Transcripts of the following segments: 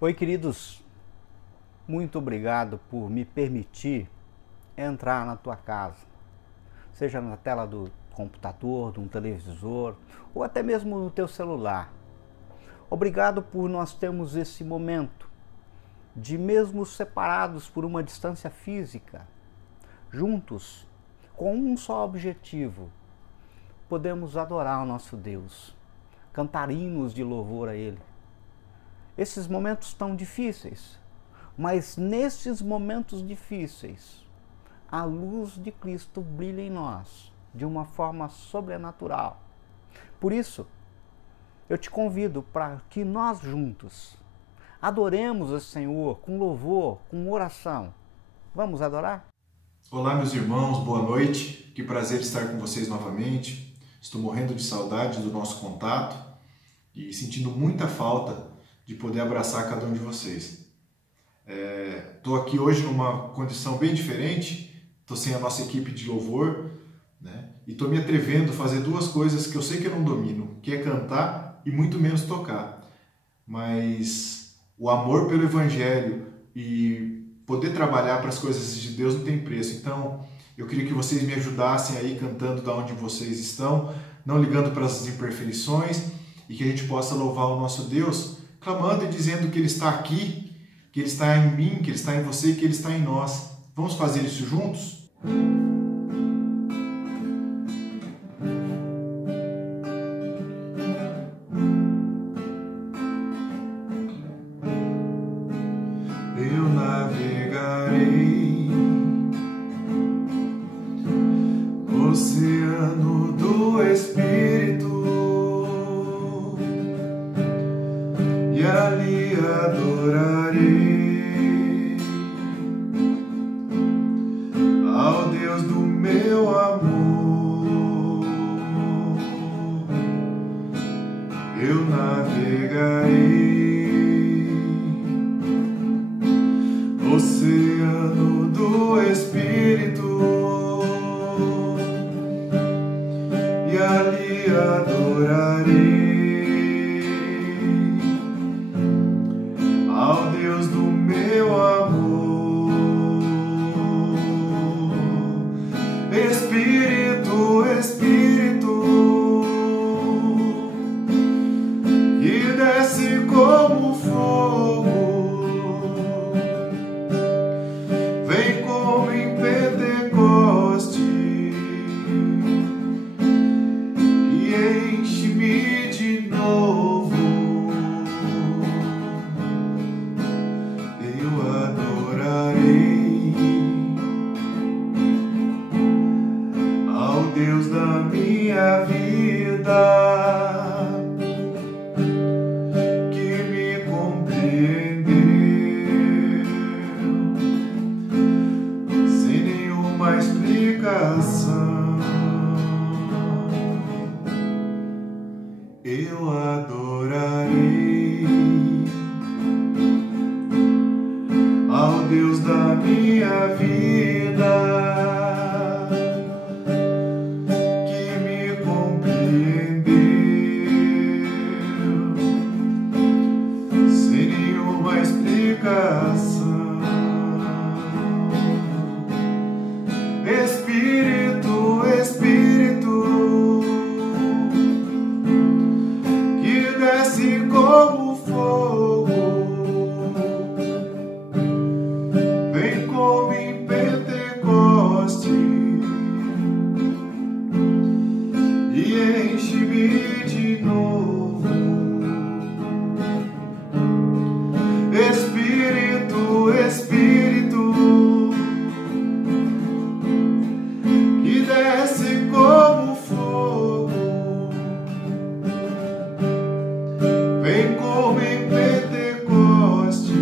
Oi, queridos, muito obrigado por me permitir entrar na tua casa, seja na tela do computador, de um televisor ou até mesmo no teu celular. Obrigado por nós termos esse momento de, mesmo separados por uma distância física, juntos, com um só objetivo: podemos adorar o nosso Deus, cantar hinos de louvor a Ele. Esses momentos tão difíceis, mas nesses momentos difíceis, a luz de Cristo brilha em nós de uma forma sobrenatural. Por isso, eu te convido para que nós juntos adoremos o Senhor com louvor, com oração. Vamos adorar? Olá, meus irmãos, boa noite. Que prazer estar com vocês novamente. Estou morrendo de saudade do nosso contato e sentindo muita falta de poder abraçar cada um de vocês. Estou aqui hoje numa condição bem diferente, estou sem a nossa equipe de louvor, né? E estou me atrevendo a fazer duas coisas que eu sei que eu não domino, que é cantar e muito menos tocar. Mas o amor pelo Evangelho e poder trabalhar para as coisas de Deus não tem preço. Então, eu queria que vocês me ajudassem aí cantando da onde vocês estão, não ligando para as imperfeições, e que a gente possa louvar o nosso Deus, clamando e dizendo que Ele está aqui, que Ele está em mim, que Ele está em você, que Ele está em nós. Vamos fazer isso juntos? Eu navegarei oceano do Espírito e ali adorarei ao Deus do meu amor. Eu navegarei oceano do Espírito e ali adorarei ao Deus do meu amor. Espírito, Espírito, que desce como fogo, vem como em Pentecoste e enche-me de novo. Eu adorarei ao Deus da minha vida, que me compreendeu sem nenhuma explicação. Eu adorarei ao Deus da minha vida, que me compreendeu sem nenhuma explicação. Espírito, Espírito, que desce como fogo, vem como em Pentecoste e enche-me de novo. Espírito, Espírito, que desce como fogo, vem como em Pentecoste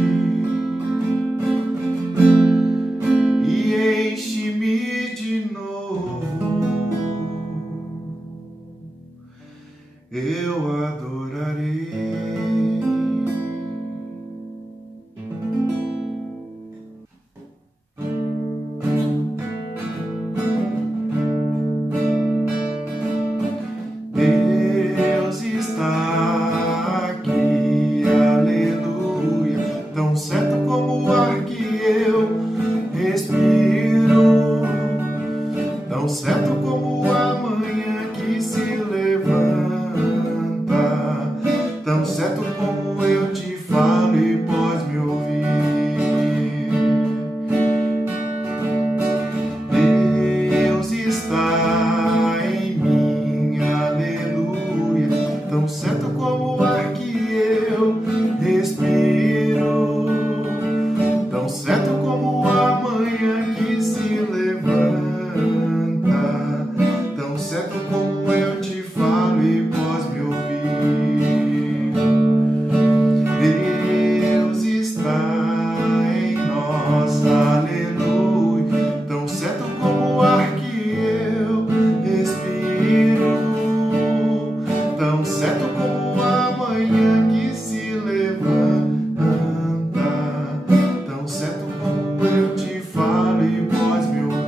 e enche-me de novo. Eu adorarei. Deus está aqui, aleluia. como a manhã que se levanta, tão certo como eu te falo e pode me ouvir. Deus está em mim, aleluia, tão certo como o ar que eu respiro, tão certo como a manhã que se levanta, tão certo como eu te falo e pode me ouvir. Deus está em nós, aleluia, tão certo como o ar que eu respiro, tão certo como a manhã que se levanta, tão certo como eu te falo e pode me ouvir.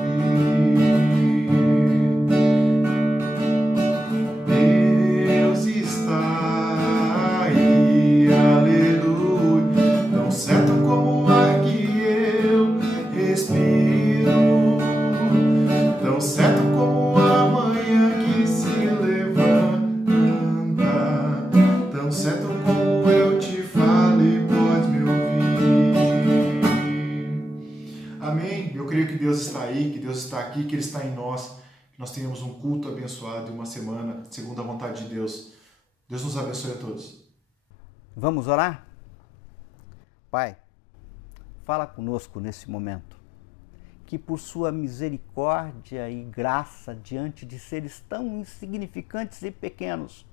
Deus está aí, aleluia, tão certo como o ar que eu respiro, tão certo como a manhã que se levanta, tão certo como eu te falo e pode me ouvir. Amém? Eu creio que Deus está aí, que Deus está aqui, que Ele está em nós, que nós tenhamos um culto abençoado e uma semana segundo a vontade de Deus. Deus nos abençoe a todos. Vamos orar? Pai, fala conosco nesse momento, que por sua misericórdia e graça diante de seres tão insignificantes e pequenos,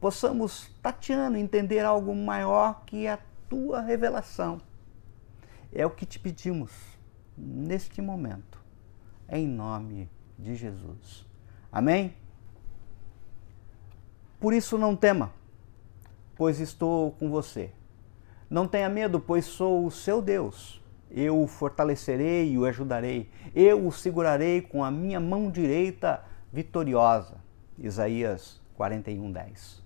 possamos, tateando, entender algo maior que a tua revelação. É o que te pedimos neste momento, em nome de Jesus. Amém? Por isso não tema, pois estou com você. Não tenha medo, pois sou o seu Deus. Eu o fortalecerei e o ajudarei. Eu o segurarei com a minha mão direita vitoriosa. Isaías 41:10.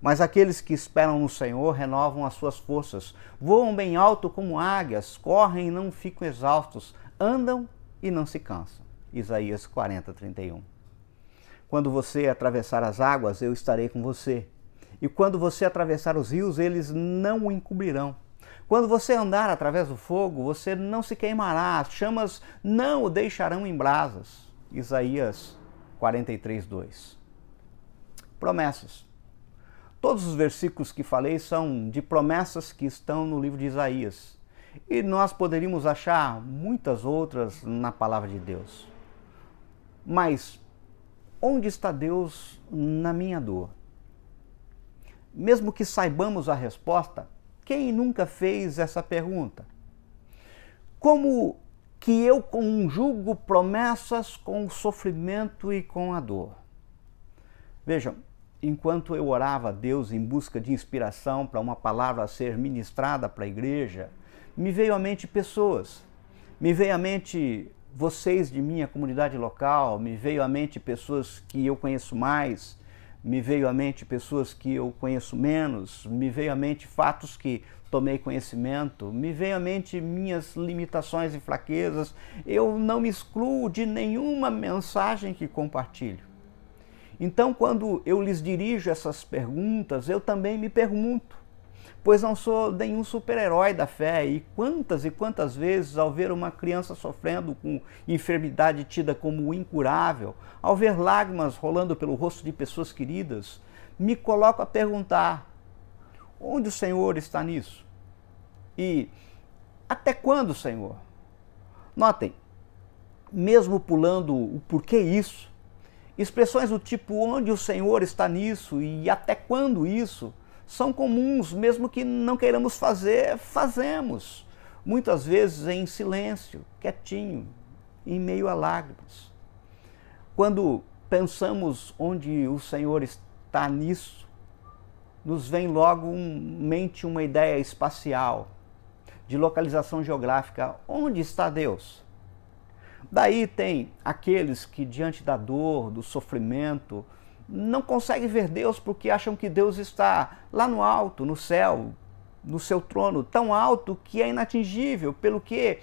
Mas aqueles que esperam no Senhor renovam as suas forças, voam bem alto como águias, correm e não ficam exaustos, andam e não se cansam. Isaías 40:31. Quando você atravessar as águas, eu estarei com você. E quando você atravessar os rios, eles não o encobrirão. Quando você andar através do fogo, você não se queimará, as chamas não o deixarão em brasas. Isaías 43:2. Promessas. Todos os versículos que falei são de promessas que estão no livro de Isaías. E nós poderíamos achar muitas outras na palavra de Deus. Mas onde está Deus na minha dor? Mesmo que saibamos a resposta, quem nunca fez essa pergunta? Como que eu conjugo promessas com o sofrimento e com a dor? Vejam, enquanto eu orava a Deus em busca de inspiração para uma palavra a ser ministrada para a igreja, me veio à mente pessoas, me veio à mente vocês de minha comunidade local, me veio à mente pessoas que eu conheço mais, me veio à mente pessoas que eu conheço menos, me veio à mente fatos que tomei conhecimento, me veio à mente minhas limitações e fraquezas. Eu não me excluo de nenhuma mensagem que compartilho. Então, quando eu lhes dirijo essas perguntas, eu também me pergunto, pois não sou nenhum super-herói da fé, e quantas vezes, ao ver uma criança sofrendo com enfermidade tida como incurável, ao ver lágrimas rolando pelo rosto de pessoas queridas, me coloco a perguntar, onde o Senhor está nisso? E até quando, Senhor? Notem, mesmo pulando o porquê isso, expressões do tipo onde o Senhor está nisso e até quando isso são comuns, mesmo que não queiramos fazer, fazemos. Muitas vezes em silêncio, quietinho, em meio a lágrimas. Quando pensamos onde o Senhor está nisso, nos vem logo em mente uma ideia espacial, de localização geográfica. Onde está Deus? Daí tem aqueles que, diante da dor, do sofrimento, não conseguem ver Deus porque acham que Deus está lá no alto, no céu, no seu trono, tão alto que é inatingível, pelo que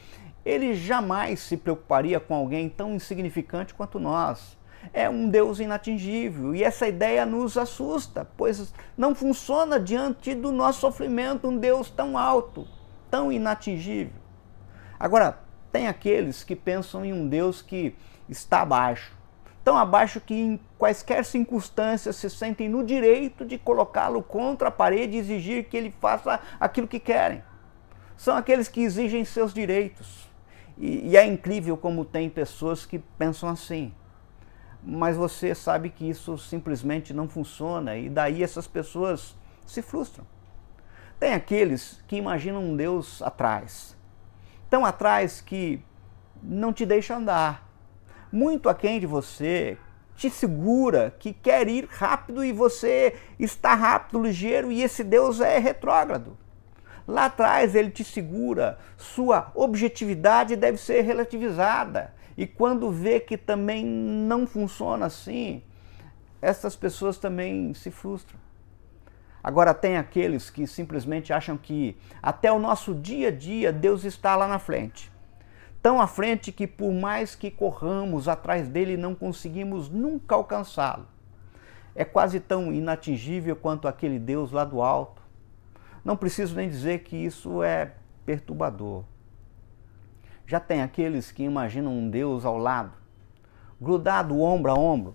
Ele jamais se preocuparia com alguém tão insignificante quanto nós. É um Deus inatingível e essa ideia nos assusta, pois não funciona diante do nosso sofrimento um Deus tão alto, tão inatingível. Agora, tem aqueles que pensam em um Deus que está abaixo, tão abaixo que em quaisquer circunstâncias se sentem no direito de colocá-lo contra a parede e exigir que ele faça aquilo que querem. São aqueles que exigem seus direitos. E é incrível como tem pessoas que pensam assim. Mas você sabe que isso simplesmente não funciona e daí essas pessoas se frustram. Tem aqueles que imaginam um Deus atrás, tão atrás que não te deixa andar, muito aquém de você, te segura, que quer ir rápido e você está rápido, ligeiro e esse Deus é retrógrado. Lá atrás ele te segura, sua objetividade deve ser relativizada. E quando vê que também não funciona assim, essas pessoas também se frustram. Agora tem aqueles que simplesmente acham que até o nosso dia a dia Deus está lá na frente. Tão à frente que por mais que corramos atrás dele não conseguimos nunca alcançá-lo. É quase tão inatingível quanto aquele Deus lá do alto. Não preciso nem dizer que isso é perturbador. Já tem aqueles que imaginam um Deus ao lado, grudado ombro a ombro,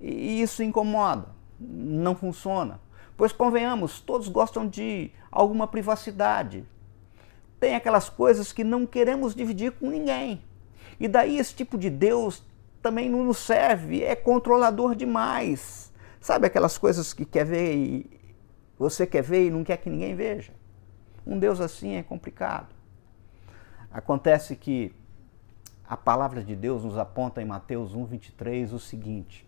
e isso incomoda, não funciona. Pois convenhamos, todos gostam de alguma privacidade. Tem aquelas coisas que não queremos dividir com ninguém. E daí esse tipo de Deus também não nos serve, é controlador demais. Sabe aquelas coisas que quer ver e você quer ver e não quer que ninguém veja? Um Deus assim é complicado. Acontece que a palavra de Deus nos aponta em Mateus 1,23 o seguinte: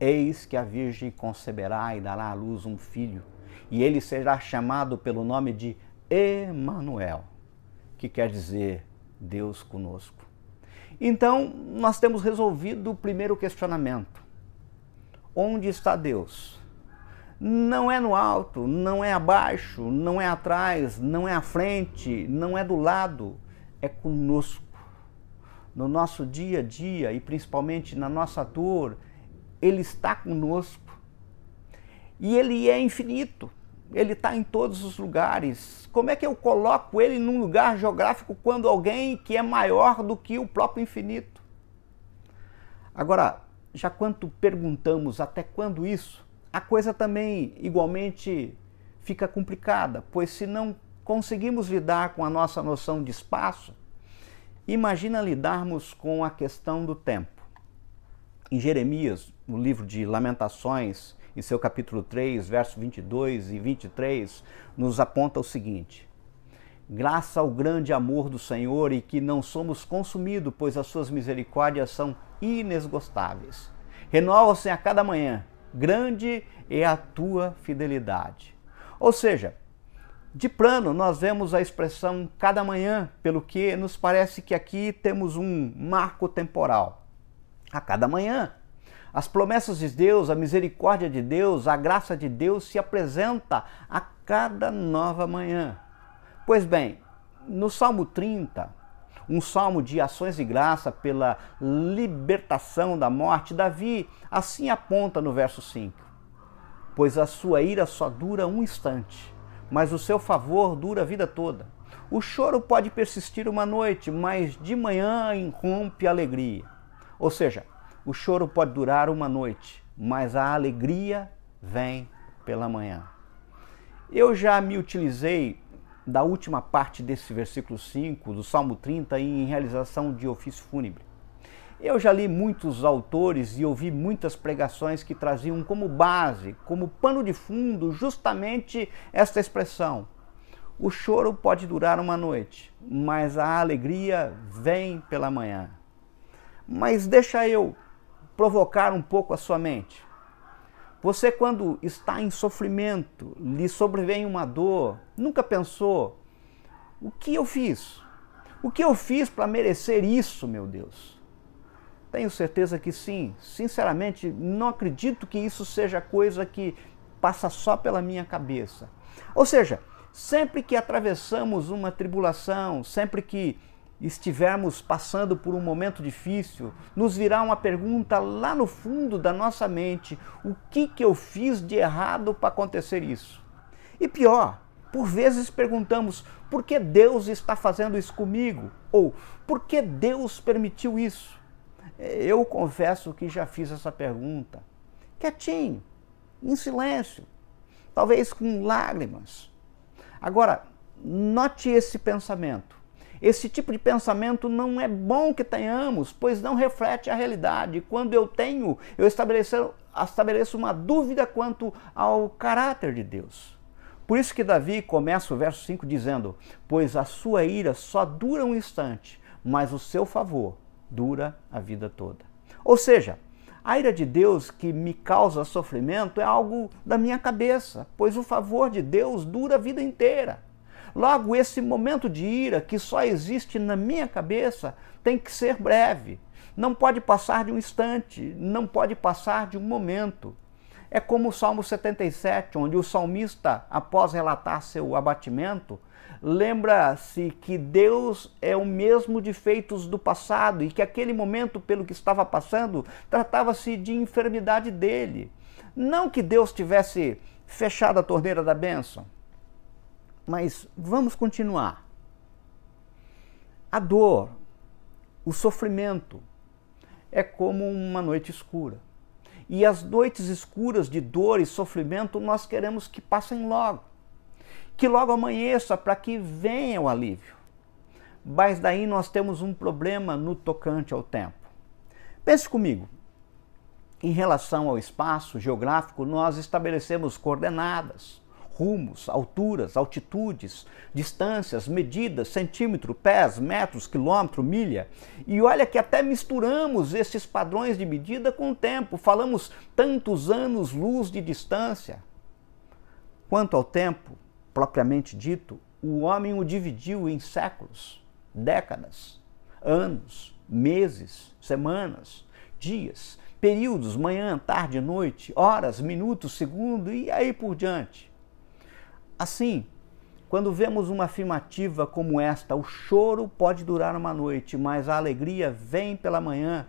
Eis que a Virgem conceberá e dará à luz um filho, e ele será chamado pelo nome de Emanuel, que quer dizer Deus conosco. Então, nós temos resolvido o primeiro questionamento. Onde está Deus? Não é no alto, não é abaixo, não é atrás, não é à frente, não é do lado, é conosco. No nosso dia a dia e principalmente na nossa dor, Ele está conosco. E Ele é infinito, Ele está em todos os lugares. Como é que eu coloco Ele num lugar geográfico quando alguém que é maior do que o próprio infinito? Agora, já quando perguntamos até quando isso, a coisa também igualmente fica complicada, pois se não conseguimos lidar com a nossa noção de espaço, imagina lidarmos com a questão do tempo. Em Jeremias, no livro de Lamentações, em seu capítulo 3, versos 22 e 23, nos aponta o seguinte: Graça ao grande amor do Senhor e que não somos consumidos, pois as suas misericórdias são inesgotáveis. Renovam-se a cada manhã. Grande é a tua fidelidade. Ou seja, de plano nós vemos a expressão cada manhã, pelo que nos parece que aqui temos um marco temporal. A cada manhã, as promessas de Deus, a misericórdia de Deus, a graça de Deus se apresenta a cada nova manhã. Pois bem, no Salmo 30, um salmo de ações de graça pela libertação da morte, Davi assim aponta no verso 5: Pois a sua ira só dura um instante, mas o seu favor dura a vida toda. O choro pode persistir uma noite, mas de manhã irrompe a alegria. Ou seja, o choro pode durar uma noite, mas a alegria vem pela manhã. Eu já me utilizei da última parte desse versículo 5 do Salmo 30 em realização de ofício fúnebre. Eu já li muitos autores e ouvi muitas pregações que traziam como base, como pano de fundo, justamente esta expressão: o choro pode durar uma noite, mas a alegria vem pela manhã. Mas deixa eu provocar um pouco a sua mente. Você, quando está em sofrimento, lhe sobrevém uma dor, nunca pensou: o que eu fiz? O que eu fiz para merecer isso, meu Deus? Tenho certeza que sim. Sinceramente, não acredito que isso seja coisa que passa só pela minha cabeça. Ou seja, sempre que atravessamos uma tribulação, sempre que estivermos passando por um momento difícil, nos virá uma pergunta lá no fundo da nossa mente: o que eu fiz de errado para acontecer isso? E pior, por vezes perguntamos: por que Deus está fazendo isso comigo? Ou por que Deus permitiu isso? Eu confesso que já fiz essa pergunta, quietinho, em silêncio, talvez com lágrimas. Agora, note esse pensamento. Esse tipo de pensamento não é bom que tenhamos, pois não reflete a realidade. Quando eu estabeleço uma dúvida quanto ao caráter de Deus. Por isso que Davi começa o verso 5 dizendo: pois a sua ira só dura um instante, mas o seu favor dura a vida toda. Ou seja, a ira de Deus que me causa sofrimento é algo da minha cabeça, pois o favor de Deus dura a vida inteira. Logo, esse momento de ira que só existe na minha cabeça tem que ser breve. Não pode passar de um instante, não pode passar de um momento. É como o Salmo 77, onde o salmista, após relatar seu abatimento, lembra-se que Deus é o mesmo de feitos do passado e que aquele momento pelo que estava passando tratava-se de enfermidade dele. Não que Deus tivesse fechado a torneira da bênção. Mas vamos continuar. A dor, o sofrimento, é como uma noite escura. E as noites escuras de dor e sofrimento nós queremos que passem logo. Que logo amanheça para que venha o alívio. Mas daí nós temos um problema no tocante ao tempo. Pense comigo. Em relação ao espaço geográfico, nós estabelecemos coordenadas, rumos, alturas, altitudes, distâncias, medidas, centímetro, pés, metros, quilômetro, milha. E olha que até misturamos esses padrões de medida com o tempo. Falamos tantos anos-luz de distância. Quanto ao tempo, propriamente dito, o homem o dividiu em séculos, décadas, anos, meses, semanas, dias, períodos, manhã, tarde, noite, horas, minutos, segundo e aí por diante. Assim, quando vemos uma afirmativa como esta, o choro pode durar uma noite, mas a alegria vem pela manhã,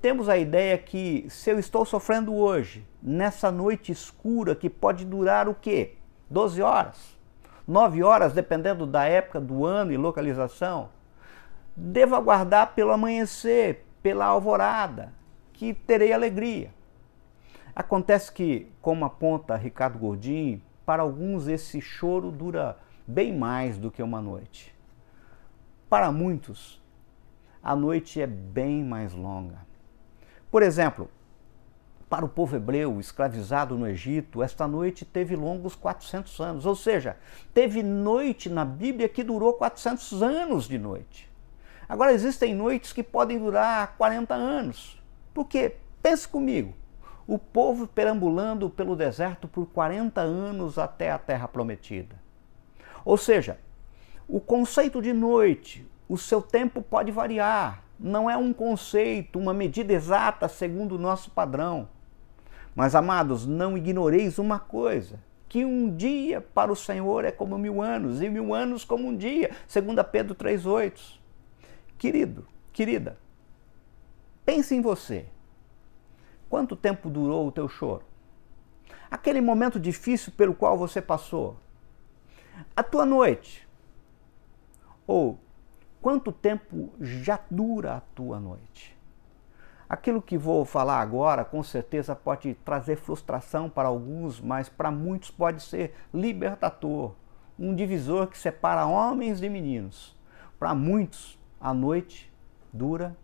temos a ideia que se eu estou sofrendo hoje, nessa noite escura que pode durar o quê? 12 horas? 9 horas, dependendo da época do ano e localização, devo aguardar pelo amanhecer, pela alvorada, que terei alegria. Acontece que, como aponta Ricardo Gordini, para alguns esse choro dura bem mais do que uma noite. Para muitos, a noite é bem mais longa. Por exemplo, para o povo hebreu escravizado no Egito, esta noite teve longos 400 anos. Ou seja, teve noite na Bíblia que durou 400 anos de noite. Agora, existem noites que podem durar 40 anos. Porque, pense comigo, o povo perambulando pelo deserto por 40 anos até a terra prometida. Ou seja, o conceito de noite, o seu tempo pode variar. Não é um conceito, uma medida exata segundo o nosso padrão. Mas, amados, não ignoreis uma coisa, que um dia para o Senhor é como 1000 anos, e 1000 anos como um dia, segundo Pedro 3,8. Querido, querida, pense em você. Quanto tempo durou o teu choro? Aquele momento difícil pelo qual você passou? A tua noite? Ou quanto tempo já dura a tua noite? Aquilo que vou falar agora, com certeza, pode trazer frustração para alguns, mas para muitos pode ser libertador, um divisor que separa homens de meninos. Para muitos, a noite dura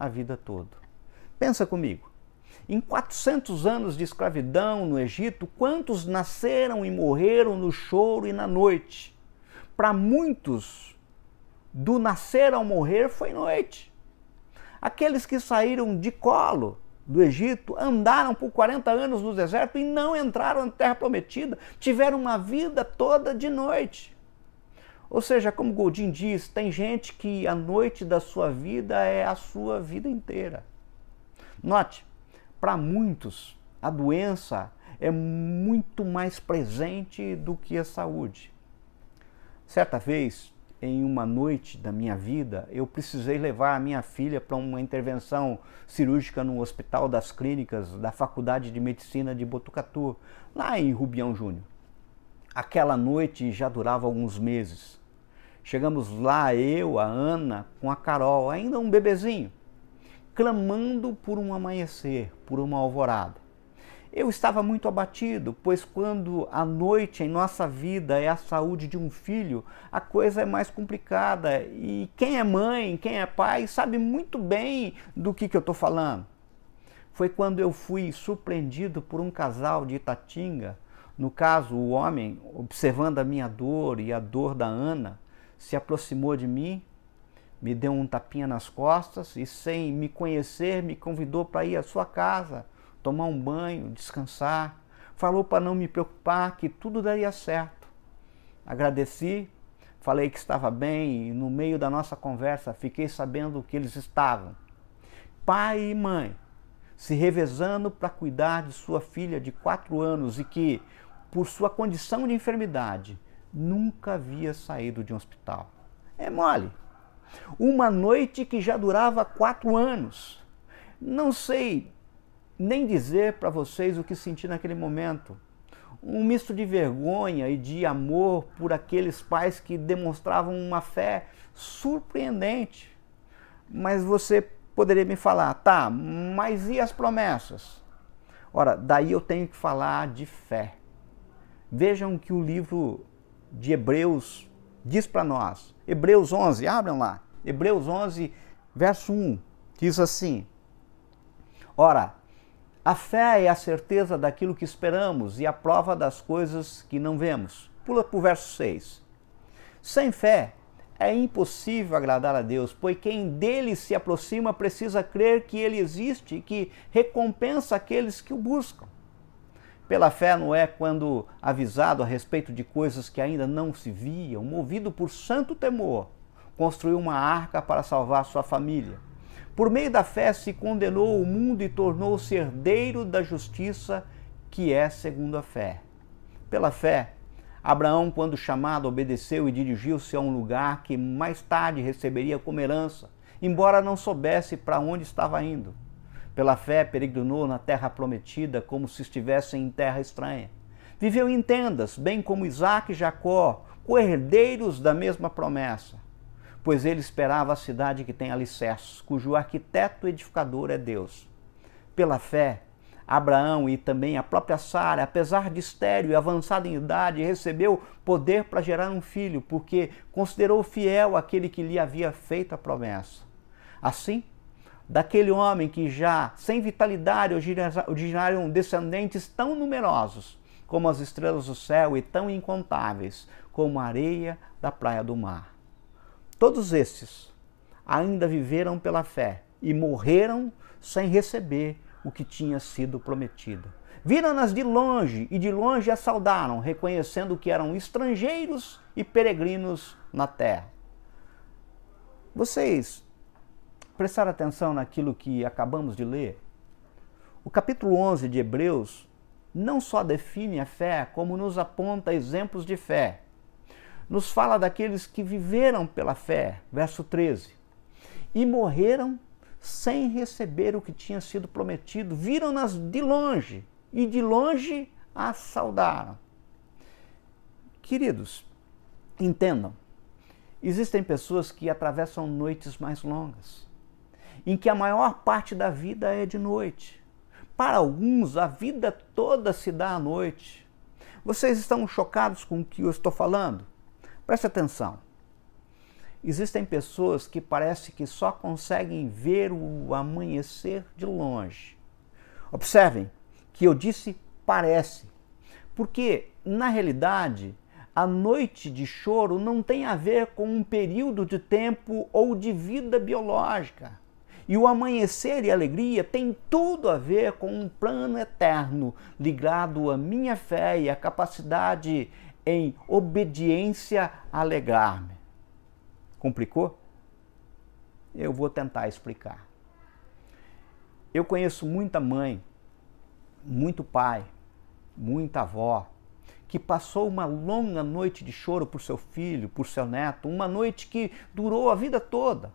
a vida toda. Pensa comigo. Em 400 anos de escravidão no Egito, quantos nasceram e morreram no choro e na noite? Para muitos, do nascer ao morrer foi noite. Aqueles que saíram de colo do Egito andaram por 40 anos no deserto e não entraram na terra prometida, tiveram uma vida toda de noite. Ou seja, como Godin diz, tem gente que a noite da sua vida é a sua vida inteira. Note, para muitos, a doença é muito mais presente do que a saúde. Certa vez, em uma noite da minha vida, eu precisei levar a minha filha para uma intervenção cirúrgica no Hospital das Clínicas da Faculdade de Medicina de Botucatu, lá em Rubião Júnior. Aquela noite já durava alguns meses. Chegamos lá, eu, a Ana, com a Carol, ainda um bebezinho, clamando por um amanhecer, por uma alvorada. Eu estava muito abatido, pois quando a noite em nossa vida é a saúde de um filho, a coisa é mais complicada. E quem é mãe, quem é pai, sabe muito bem do que eu estou falando. Foi quando eu fui surpreendido por um casal de Itatinga, no caso o homem, observando a minha dor e a dor da Ana, se aproximou de mim, me deu um tapinha nas costas e, sem me conhecer, me convidou para ir à sua casa, tomar um banho, descansar. Falou para não me preocupar, que tudo daria certo. Agradeci, falei que estava bem e no meio da nossa conversa fiquei sabendo que eles estavam, pai e mãe, se revezando para cuidar de sua filha de 4 anos e que, por sua condição de enfermidade, nunca havia saído de um hospital. É mole. Uma noite que já durava 4 anos. Não sei nem dizer para vocês o que senti naquele momento. Um misto de vergonha e de amor por aqueles pais que demonstravam uma fé surpreendente. Mas você poderia me falar, tá, mas e as promessas? Ora, daí eu tenho que falar de fé. Vejam o que o livro de Hebreus diz para nós. Hebreus 11, abram lá. Hebreus 11, verso 1, diz assim: ora, a fé é a certeza daquilo que esperamos e a prova das coisas que não vemos. Pula para o verso 6. Sem fé é impossível agradar a Deus, pois quem dele se aproxima precisa crer que ele existe e que recompensa aqueles que o buscam. Pela fé, Noé, quando avisado a respeito de coisas que ainda não se viam, movido por santo temor, construiu uma arca para salvar sua família. Por meio da fé se condenou o mundo e tornou-se herdeiro da justiça, que é segundo a fé. Pela fé, Abraão, quando chamado, obedeceu e dirigiu-se a um lugar que mais tarde receberia como herança, embora não soubesse para onde estava indo. Pela fé, peregrinou na terra prometida como se estivesse em terra estranha. Viveu em tendas, bem como Isaque e Jacó, co-herdeiros da mesma promessa, pois ele esperava a cidade que tem alicerces, cujo arquiteto e edificador é Deus. Pela fé, Abraão e também a própria Sara, apesar de estéril e avançada em idade, recebeu poder para gerar um filho, porque considerou fiel aquele que lhe havia feito a promessa. Assim, daquele homem que já, sem vitalidade, originaram descendentes tão numerosos como as estrelas do céu e tão incontáveis como a areia da praia do mar. Todos estes ainda viveram pela fé e morreram sem receber o que tinha sido prometido. Viram-nas de longe e de longe as saudaram, reconhecendo que eram estrangeiros e peregrinos na terra. Vocês prestaram atenção naquilo que acabamos de ler? O capítulo 11 de Hebreus não só define a fé, como nos aponta exemplos de fé. Nos fala daqueles que viveram pela fé, verso 13, e morreram sem receber o que tinha sido prometido, viram-nas de longe e de longe as saudaram. Queridos, entendam, existem pessoas que atravessam noites mais longas, em que a maior parte da vida é de noite. Para alguns, a vida toda se dá à noite. Vocês estão chocados com o que eu estou falando? Preste atenção. Existem pessoas que parece que só conseguem ver o amanhecer de longe. Observem que eu disse parece, porque, na realidade, a noite de choro não tem a ver com um período de tempo ou de vida biológica. E o amanhecer e a alegria tem tudo a ver com um plano eterno ligado à minha fé e à capacidade em obediência a alegrar-me. Complicou? Eu vou tentar explicar. Eu conheço muita mãe, muito pai, muita avó, que passou uma longa noite de choro por seu filho, por seu neto, uma noite que durou a vida toda.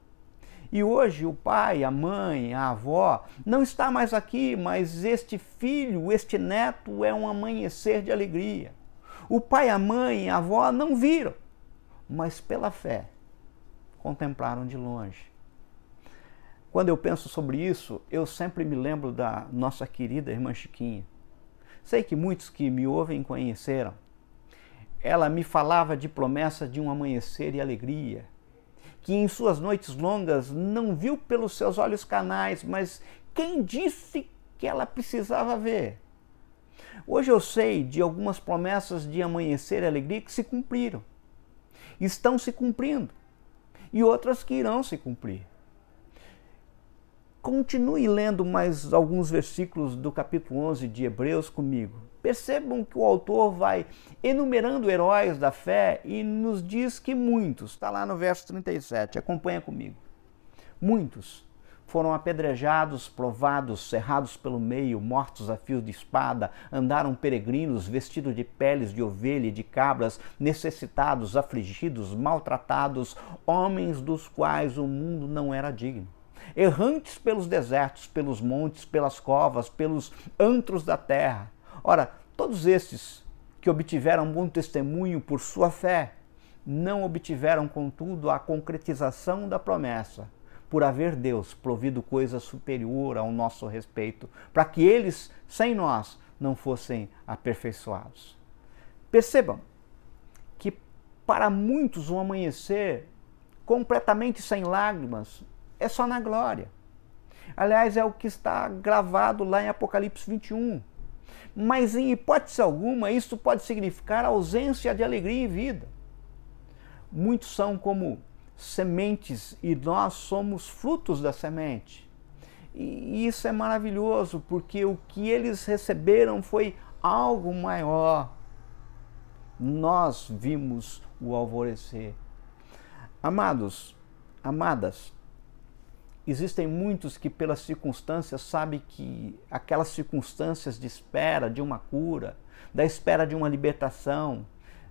E hoje o pai, a mãe, a avó não está mais aqui, mas este filho, este neto é um amanhecer de alegria. O pai, a mãe, a avó não viram, mas pela fé contemplaram de longe. Quando eu penso sobre isso, eu sempre me lembro da nossa querida irmã Chiquinha. Sei que muitos que me ouvem conheceram. Ela me falava de promessa de um amanhecer e alegria, que em suas noites longas não viu pelos seus olhos carnais, mas quem disse que ela precisava ver? Hoje eu sei de algumas promessas de amanhecer e alegria que se cumpriram, estão se cumprindo, e outras que irão se cumprir. Continue lendo mais alguns versículos do capítulo 11 de Hebreus comigo. Percebam que o autor vai enumerando heróis da fé e nos diz que muitos, está lá no verso 37, acompanha comigo. Muitos foram apedrejados, provados, cerrados pelo meio, mortos a fios de espada, andaram peregrinos, vestidos de peles de ovelha e de cabras, necessitados, afligidos, maltratados, homens dos quais o mundo não era digno. Errantes pelos desertos, pelos montes, pelas covas, pelos antros da terra. Ora, todos estes que obtiveram bom testemunho por sua fé, não obtiveram, contudo, a concretização da promessa, por haver Deus provido coisa superior ao nosso respeito, para que eles, sem nós, não fossem aperfeiçoados. Percebam que para muitos um amanhecer completamente sem lágrimas é só na glória. Aliás, é o que está gravado lá em Apocalipse 21. Mas, em hipótese alguma, isso pode significar ausência de alegria e vida. Muitos são como sementes e nós somos frutos da semente. E isso é maravilhoso, porque o que eles receberam foi algo maior. Nós vimos o alvorecer. Amados, amadas, existem muitos que pelas circunstâncias sabem que aquelas circunstâncias de espera de uma cura, da espera de uma libertação,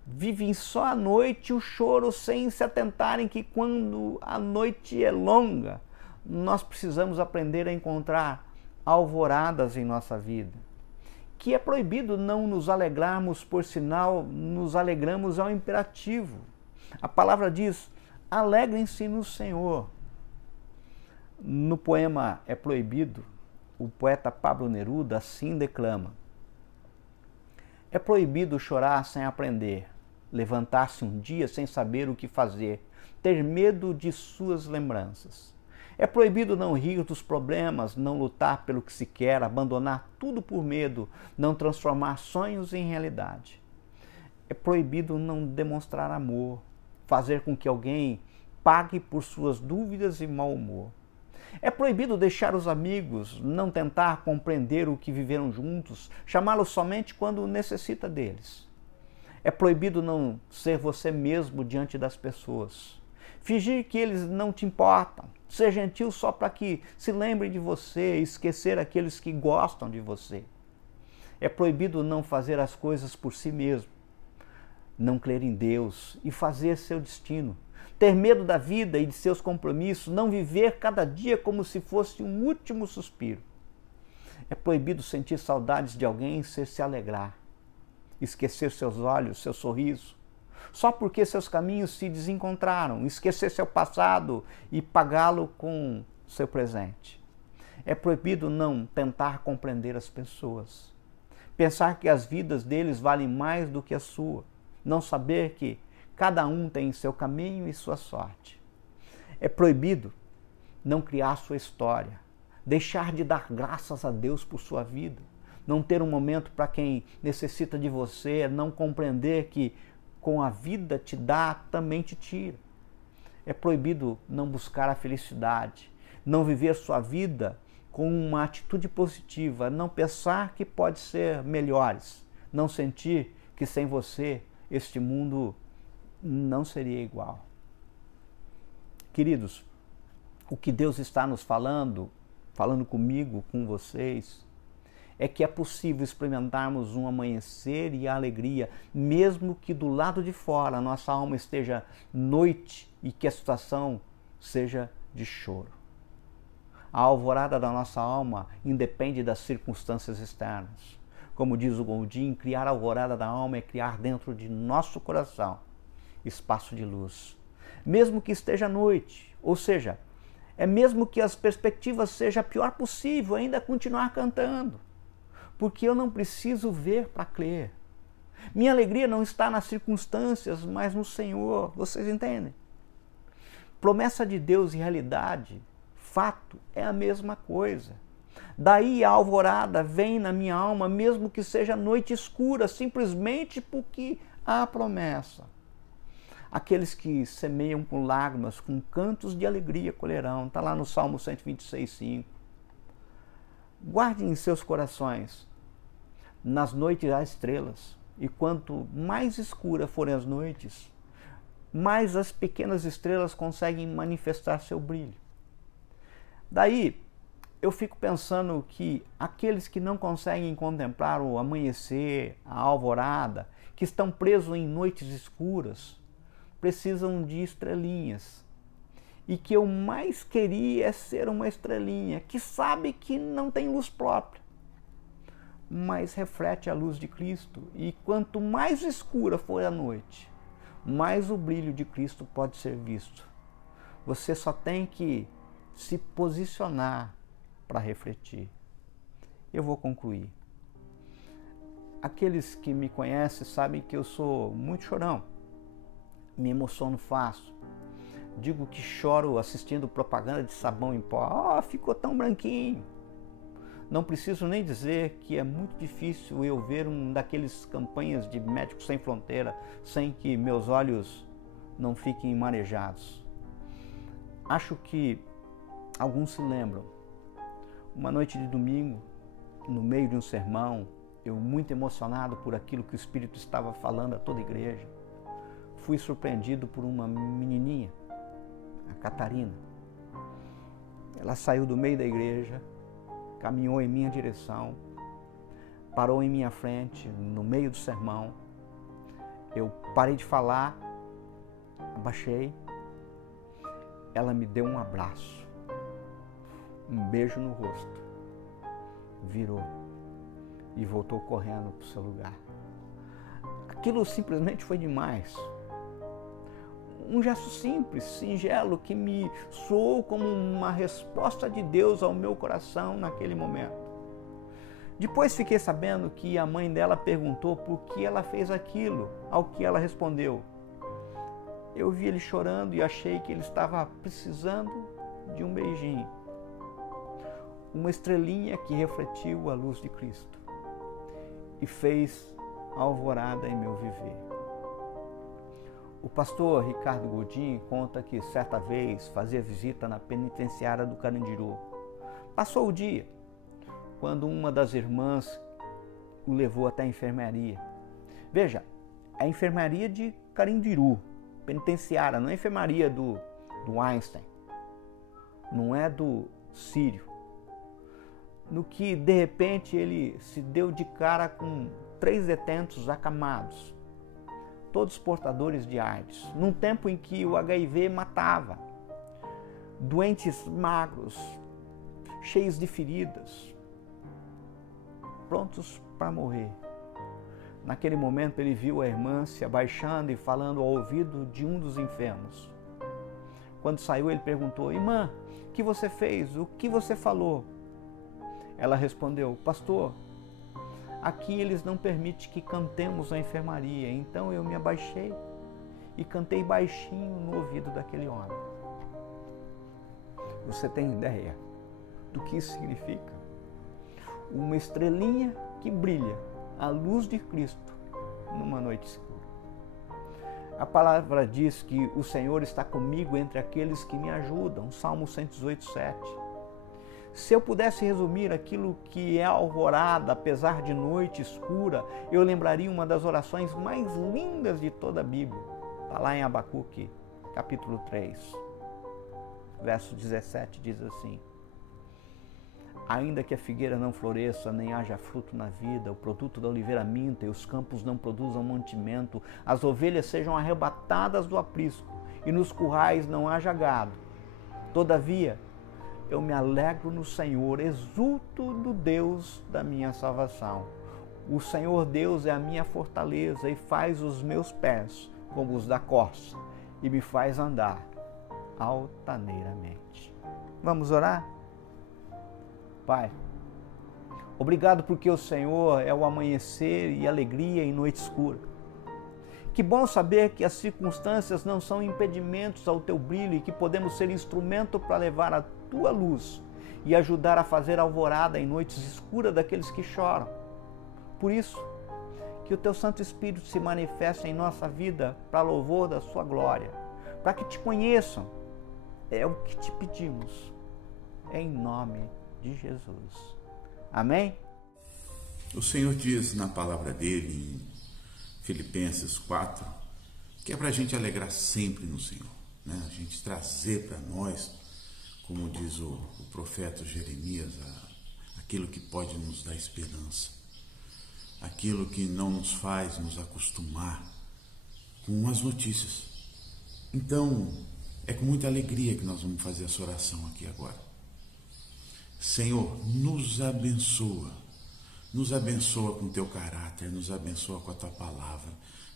vivem só à noite o choro sem se atentarem que quando a noite é longa, nós precisamos aprender a encontrar alvoradas em nossa vida. Que é proibido não nos alegrarmos, por sinal, nos alegramos ao imperativo. A palavra diz, alegrem-se no Senhor. No poema É Proibido, o poeta Pablo Neruda assim declama: é proibido chorar sem aprender, levantar-se um dia sem saber o que fazer, ter medo de suas lembranças. É proibido não rir dos problemas, não lutar pelo que se quer, abandonar tudo por medo, não transformar sonhos em realidade. É proibido não demonstrar amor, fazer com que alguém pague por suas dúvidas e mau humor. É proibido deixar os amigos, não tentar compreender o que viveram juntos, chamá-los somente quando necessita deles. É proibido não ser você mesmo diante das pessoas. Fingir que eles não te importam. Ser gentil só para que se lembrem de você e esquecer aqueles que gostam de você. É proibido não fazer as coisas por si mesmo. Não crer em Deus e fazer seu destino. Ter medo da vida e de seus compromissos, não viver cada dia como se fosse um último suspiro. É proibido sentir saudades de alguém sem se alegrar, esquecer seus olhos, seu sorriso, só porque seus caminhos se desencontraram, esquecer seu passado e pagá-lo com seu presente. É proibido não tentar compreender as pessoas, pensar que as vidas deles valem mais do que a sua, não saber que cada um tem seu caminho e sua sorte. É proibido não criar sua história, deixar de dar graças a Deus por sua vida, não ter um momento para quem necessita de você, não compreender que com a vida te dá, também te tira. É proibido não buscar a felicidade, não viver sua vida com uma atitude positiva, não pensar que pode ser melhores, não sentir que sem você este mundo não seria igual. Queridos, o que Deus está nos falando comigo, com vocês, é que é possível experimentarmos um amanhecer e a alegria, mesmo que do lado de fora a nossa alma esteja noite e que a situação seja de choro. A alvorada da nossa alma independe das circunstâncias externas. Como diz o Gondim, criar a alvorada da alma é criar dentro de nosso coração espaço de luz. Mesmo que esteja noite, ou seja, é mesmo que as perspectivas sejam a pior possível, ainda continuar cantando. Porque eu não preciso ver para crer. Minha alegria não está nas circunstâncias, mas no Senhor. Vocês entendem? Promessa de Deus e realidade, fato, é a mesma coisa. Daí a alvorada vem na minha alma, mesmo que seja noite escura, simplesmente porque há promessa. Aqueles que semeiam com lágrimas, com cantos de alegria colherão. Está lá no Salmo 126:5. Guardem em seus corações. Nas noites há estrelas. E quanto mais escuras forem as noites, mais as pequenas estrelas conseguem manifestar seu brilho. Daí, eu fico pensando que aqueles que não conseguem contemplar o amanhecer, a alvorada, que estão presos em noites escuras, precisam de estrelinhas. E que eu mais queria é ser uma estrelinha que sabe que não tem luz própria, mas reflete a luz de Cristo. E quanto mais escura for a noite, mais o brilho de Cristo pode ser visto. Você só tem que se posicionar para refletir. Eu vou concluir. Aqueles que me conhecem sabem que eu sou muito chorão. Me emociono fácil. Digo que choro assistindo propaganda de sabão em pó. Ficou tão branquinho. Não preciso nem dizer que é muito difícil eu ver um daqueles campanhas de Médicos Sem Fronteira sem que meus olhos não fiquem marejados. Acho que alguns se lembram. Uma noite de domingo, no meio de um sermão, eu muito emocionado por aquilo que o Espírito estava falando a toda a igreja, fui surpreendido por uma menininha, a Catarina. Ela saiu do meio da igreja, caminhou em minha direção, parou em minha frente, no meio do sermão. Eu parei de falar, abaixei, ela me deu um abraço, um beijo no rosto, virou e voltou correndo para o seu lugar. Aquilo simplesmente foi demais. Um gesto simples, singelo, que me soou como uma resposta de Deus ao meu coração naquele momento. Depois fiquei sabendo que a mãe dela perguntou por que ela fez aquilo, ao que ela respondeu: eu vi ele chorando e achei que ele estava precisando de um beijinho. Uma estrelinha que refletiu a luz de Cristo e fez alvorada em meu viver. O pastor Ricardo Godin conta que certa vez fazia visita na penitenciária do Carandiru. Passou o dia, quando uma das irmãs o levou até a enfermaria. Veja, a enfermaria de Carandiru, penitenciária, não é a enfermaria do Einstein, não é do Sírio. No que, de repente, ele se deu de cara com 3 detentos acamados, todos portadores de AIDS, num tempo em que o HIV matava, doentes magros, cheios de feridas, prontos para morrer. Naquele momento ele viu a irmã se abaixando e falando ao ouvido de um dos enfermos. Quando saiu, ele perguntou: irmã, o que você fez? O que você falou? Ela respondeu: pastor, aqui eles não permitem que cantemos na enfermaria, então eu me abaixei e cantei baixinho no ouvido daquele homem. Você tem ideia do que isso significa? Uma estrelinha que brilha, a luz de Cristo, numa noite escura. A palavra diz que o Senhor está comigo entre aqueles que me ajudam, Salmo 118:7. Se eu pudesse resumir aquilo que é alvorada, apesar de noite escura, eu lembraria uma das orações mais lindas de toda a Bíblia. Está lá em Abacuque, capítulo 3, verso 17, diz assim: Ainda que a figueira não floresça, nem haja fruto na vida, o produto da oliveira minta e os campos não produzam mantimento, as ovelhas sejam arrebatadas do aprisco e nos currais não haja gado. Todavia, eu me alegro no Senhor, exulto no Deus da minha salvação. O Senhor Deus é a minha fortaleza e faz os meus pés como os da corça e me faz andar altaneiramente. Vamos orar? Pai, obrigado porque o Senhor é o amanhecer e alegria em noite escura. Que bom saber que as circunstâncias não são impedimentos ao teu brilho e que podemos ser instrumento para levar a tua luz e ajudar a fazer alvorada em noites escuras daqueles que choram. Por isso, que o teu Santo Espírito se manifeste em nossa vida para louvor da sua glória, para que te conheçam. É o que te pedimos, em nome de Jesus. Amém? O Senhor diz na palavra dele, em Filipenses 4, que é para a gente alegrar sempre no Senhor, né? A gente trazer para nós, como diz o profeta Jeremias, aquilo que pode nos dar esperança, aquilo que não nos faz nos acostumar com as notícias. Então, é com muita alegria que nós vamos fazer essa oração aqui agora. Senhor, nos abençoa com o teu caráter, nos abençoa com a tua palavra,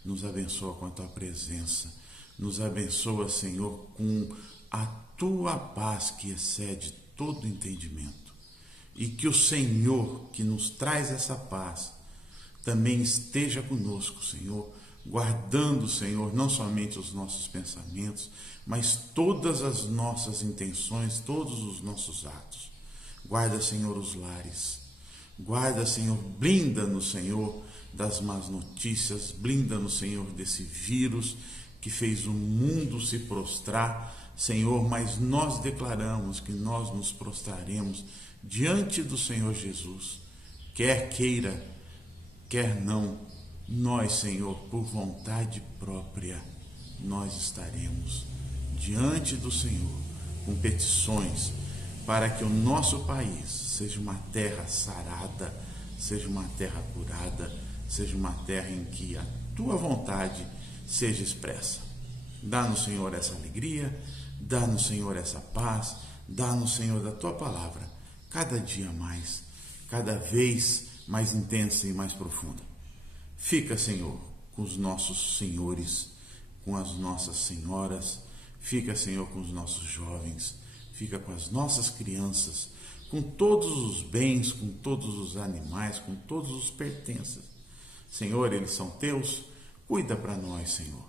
nos abençoa com a tua presença, nos abençoa, Senhor, com a tua paz que excede todo entendimento, e que o Senhor que nos traz essa paz também esteja conosco, Senhor, guardando, Senhor, não somente os nossos pensamentos, mas todas as nossas intenções, todos os nossos atos. Guarda, Senhor, os lares. Guarda, Senhor, blinda-nos, Senhor, das más notícias. Blinda-nos, Senhor, desse vírus que fez o mundo se prostrar. Senhor, mas nós declaramos que nós nos prostraremos diante do Senhor Jesus. Quer queira, quer não, nós, Senhor, por vontade própria, nós estaremos diante do Senhor com petições para que o nosso país seja uma terra sarada, seja uma terra curada, seja uma terra em que a tua vontade seja expressa. Dá-nos, Senhor, essa alegria, dá-nos, Senhor, essa paz, dá-nos, Senhor, da tua palavra, cada dia mais, cada vez mais intensa e mais profunda. Fica, Senhor, com os nossos senhores, com as nossas senhoras, fica, Senhor, com os nossos jovens, fica com as nossas crianças, com todos os bens, com todos os animais, com todos os pertences. Senhor, eles são teus, cuida para nós, Senhor,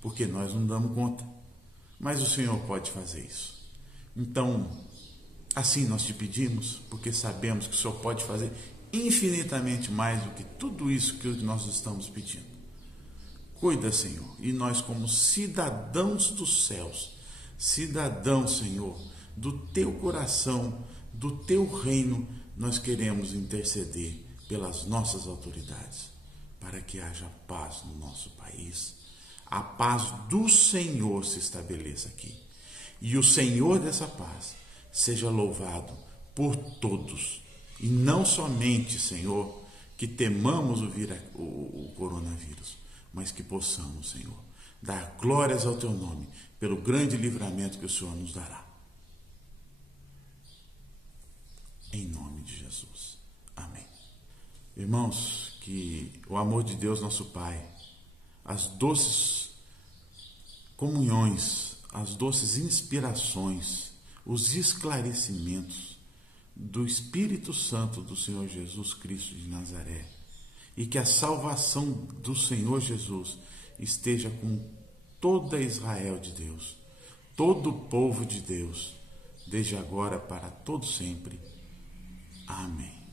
porque nós não damos conta, mas o Senhor pode fazer isso. Então, assim nós te pedimos, porque sabemos que o Senhor pode fazer infinitamente mais do que tudo isso que nós estamos pedindo. Cuida, Senhor, e nós como cidadãos dos céus, cidadãos, Senhor, do teu coração, do teu reino, nós queremos interceder pelas nossas autoridades, para que haja paz no nosso país. A paz do Senhor se estabeleça aqui. E o Senhor dessa paz seja louvado por todos. E não somente, Senhor, que temamos o coronavírus, mas que possamos, Senhor, dar glórias ao teu nome pelo grande livramento que o Senhor nos dará. Em nome de Jesus. Amém. Irmãos, que o amor de Deus, nosso Pai, as doces comunhões, as doces inspirações, os esclarecimentos do Espírito Santo do Senhor Jesus Cristo de Nazaré, e que a salvação do Senhor Jesus esteja com toda Israel de Deus, todo o povo de Deus, desde agora para todo sempre. Amém.